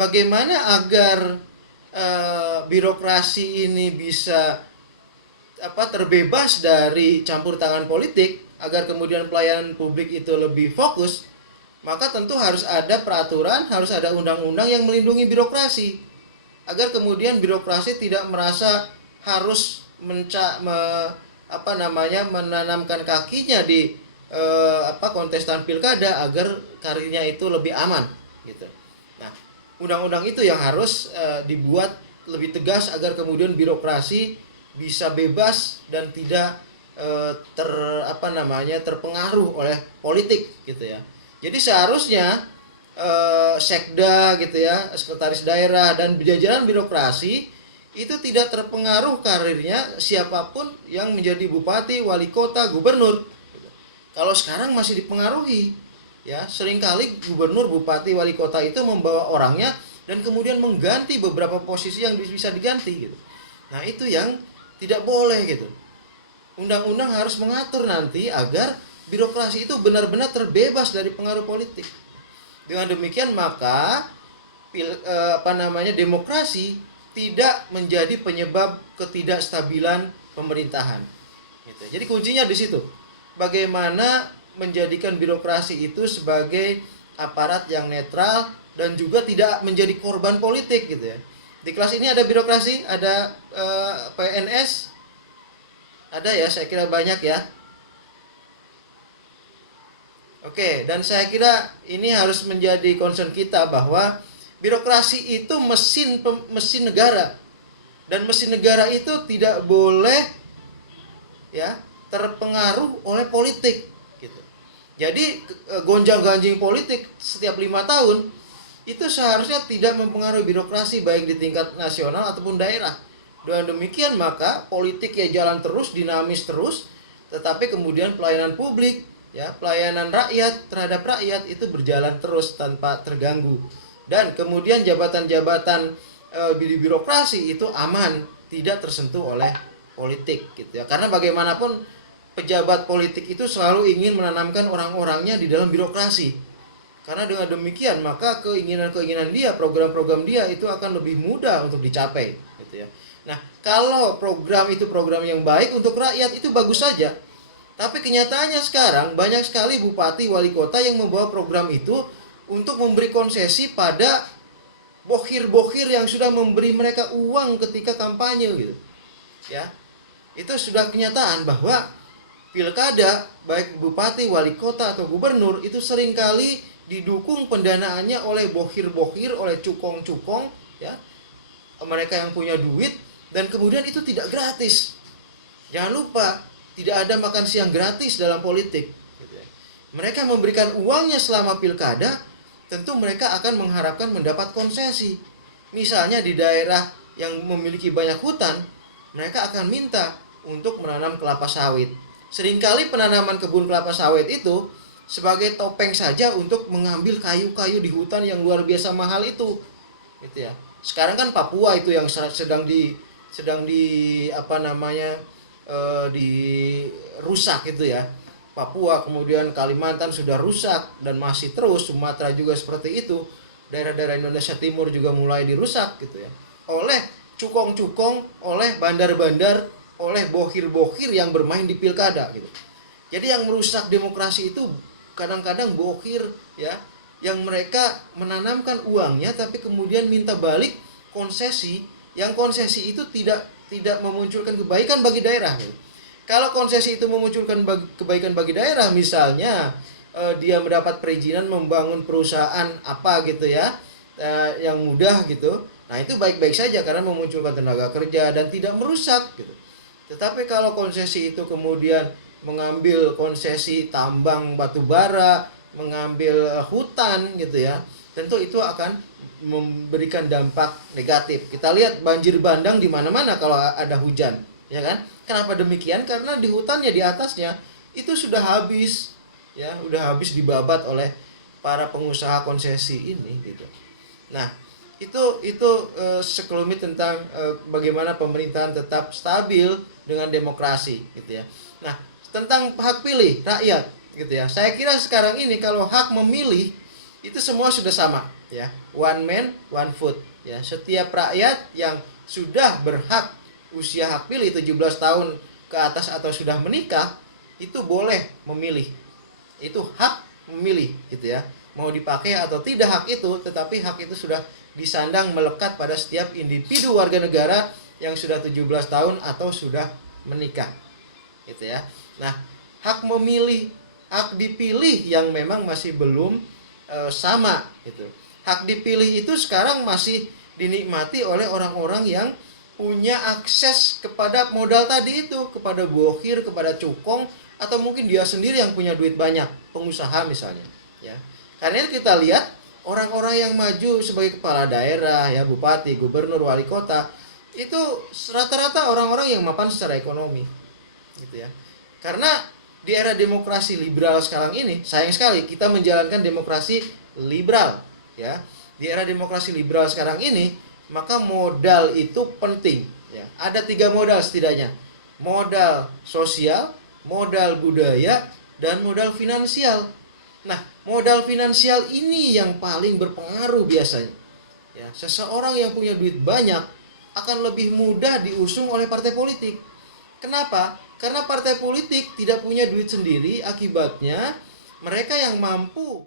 bagaimana agar birokrasi ini bisa terbebas dari campur tangan politik, agar kemudian pelayanan publik itu lebih fokus, maka tentu harus ada peraturan, harus ada undang-undang yang melindungi birokrasi, agar kemudian birokrasi tidak merasa harus menanamkan kakinya di kontestan pilkada agar karirnya itu lebih aman gitu. Nah, undang-undang itu yang harus dibuat lebih tegas agar kemudian birokrasi bisa bebas dan tidak terpengaruh oleh politik gitu ya. Jadi seharusnya sekda gitu ya, sekretaris daerah dan jajaran birokrasi itu tidak terpengaruh karirnya siapapun yang menjadi bupati, wali kota, gubernur. Kalau sekarang masih dipengaruhi, ya seringkali gubernur, bupati, wali kota itu membawa orangnya dan kemudian mengganti beberapa posisi yang bisa diganti gitu. Nah itu yang tidak boleh gitu. Undang-undang harus mengatur nanti agar birokrasi itu benar-benar terbebas dari pengaruh politik. Dengan demikian maka demokrasi tidak menjadi penyebab ketidakstabilan pemerintahan. Gitu. Jadi kuncinya di situ. Bagaimana menjadikan birokrasi itu sebagai aparat yang netral dan juga tidak menjadi korban politik gitu ya. Di kelas ini ada birokrasi, ada PNS, ada ya, saya kira banyak ya. Oke, dan saya kira ini harus menjadi concern kita bahwa birokrasi itu mesin negara, dan mesin negara itu tidak boleh ya terpengaruh oleh politik gitu. Jadi gonjang-ganjing politik setiap 5 tahun itu seharusnya tidak mempengaruhi birokrasi baik di tingkat nasional ataupun daerah. Dengan demikian maka politik ya jalan terus, dinamis terus, tetapi kemudian pelayanan publik ya, pelayanan rakyat terhadap rakyat itu berjalan terus tanpa terganggu. Dan kemudian jabatan-jabatan di birokrasi itu aman, tidak tersentuh oleh politik gitu ya. Karena bagaimanapun pejabat politik itu selalu ingin menanamkan orang-orangnya di dalam birokrasi. Karena dengan demikian maka keinginan-keinginan dia, program-program dia itu akan lebih mudah untuk dicapai gitu ya. Nah, kalau program itu program yang baik untuk rakyat itu bagus saja. Tapi kenyataannya sekarang banyak sekali bupati, wali kota yang membawa program itu untuk memberi konsesi pada bokhir-bokhir yang sudah memberi mereka uang ketika kampanye gitu. Ya. Itu sudah kenyataan bahwa pilkada baik bupati, wali kota atau gubernur itu seringkali didukung pendanaannya oleh bokhir-bokhir, oleh cukong-cukong ya. Mereka yang punya duit, dan kemudian itu tidak gratis. Jangan lupa, tidak ada makan siang gratis dalam politik. Mereka memberikan uangnya selama pilkada, tentu mereka akan mengharapkan mendapat konsesi. Misalnya di daerah yang memiliki banyak hutan, mereka akan minta untuk menanam kelapa sawit. Seringkali penanaman kebun kelapa sawit itu sebagai topeng saja untuk mengambil kayu-kayu di hutan yang luar biasa mahal itu. Gitu ya. Sekarang kan Papua itu yang sedang dirusak gitu ya. Papua, kemudian Kalimantan sudah rusak dan masih terus, Sumatera juga seperti itu. Daerah-daerah Indonesia Timur juga mulai dirusak gitu ya. Oleh cukong-cukong, oleh bandar-bandar, oleh bokhir-bokhir yang bermain di pilkada gitu. Jadi yang merusak demokrasi itu kadang-kadang bokhir ya, yang mereka menanamkan uangnya tapi kemudian minta balik konsesi, yang konsesi itu tidak memunculkan kebaikan bagi daerah gitu. Kalau konsesi itu memunculkan kebaikan bagi daerah, misalnya dia mendapat perizinan membangun perusahaan apa gitu ya, yang mudah gitu, nah itu baik-baik saja karena memunculkan tenaga kerja dan tidak merusak gitu. Tetapi kalau konsesi itu kemudian mengambil konsesi tambang batu bara, mengambil hutan gitu ya, tentu itu akan memberikan dampak negatif. Kita lihat banjir bandang di mana-mana kalau ada hujan, ya kan? Kenapa demikian? Karena di hutannya, di atasnya itu sudah habis, ya, udah habis dibabat oleh para pengusaha konsesi ini gitu. Nah, itu sekelumit tentang bagaimana pemerintahan tetap stabil dengan demokrasi gitu ya. Nah, tentang hak pilih rakyat gitu ya. Saya kira sekarang ini kalau hak memilih itu semua sudah sama. ya, one man one vote, ya. Setiap rakyat yang sudah berhak usia hak pilih 17 tahun ke atas atau sudah menikah itu boleh memilih. Itu hak memilih gitu ya. Mau dipakai atau tidak hak itu, tetapi hak itu sudah disandang melekat pada setiap individu warga negara yang sudah 17 tahun atau sudah menikah. Gitu ya. Nah, hak memilih, hak dipilih yang memang masih belum sama gitu. Hak dipilih itu sekarang masih dinikmati oleh orang-orang yang punya akses kepada modal tadi itu, kepada bohir, kepada cukong, atau mungkin dia sendiri yang punya duit banyak, pengusaha misalnya, ya. Karena kita lihat orang-orang yang maju sebagai kepala daerah, ya, bupati, gubernur, wali kota, itu rata-rata orang-orang yang mapan secara ekonomi, gitu ya. Karena di era demokrasi liberal sekarang ini, sayang sekali kita menjalankan demokrasi liberal, ya. Di era demokrasi liberal sekarang ini, maka modal itu penting, ya. Ada 3 modal setidaknya. Modal sosial, modal budaya, dan modal finansial. Nah, modal finansial ini yang paling berpengaruh biasanya. Ya, seseorang yang punya duit banyak akan lebih mudah diusung oleh partai politik. Kenapa? Karena partai politik tidak punya duit sendiri, akibatnya mereka yang mampu